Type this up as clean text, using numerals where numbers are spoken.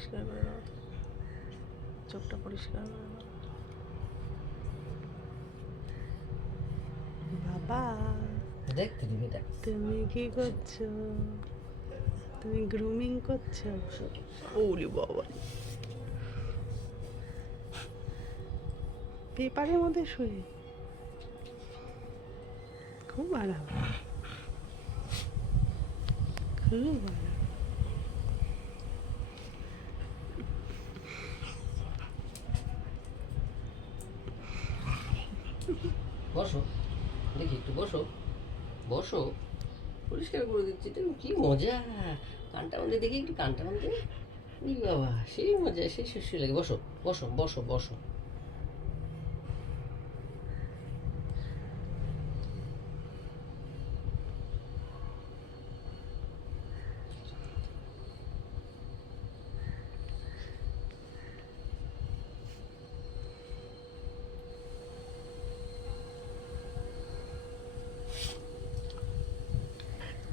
পরিষ্কার করে দাও, চোখটা পরিষ্কার করে দাও। বাবা দেখতে দিবি এটা। তুমি কি করছো? তুমি গ্রুমিং করছো? ওরে বাবা, পেপারের মধ্যে শুয়ে খুব আরাম, খুব আরাম। বসো, দেখি একটু বসো, বসো, পরিষ্কার করে দিচ্ছি তো, কি মজা। কানটা বাঁধে দেখি একটু, কানটা বাঁধে। ই বাবা, সেই মজা, সেই সুস্থ লাগে। বসো বসো বসো বসো।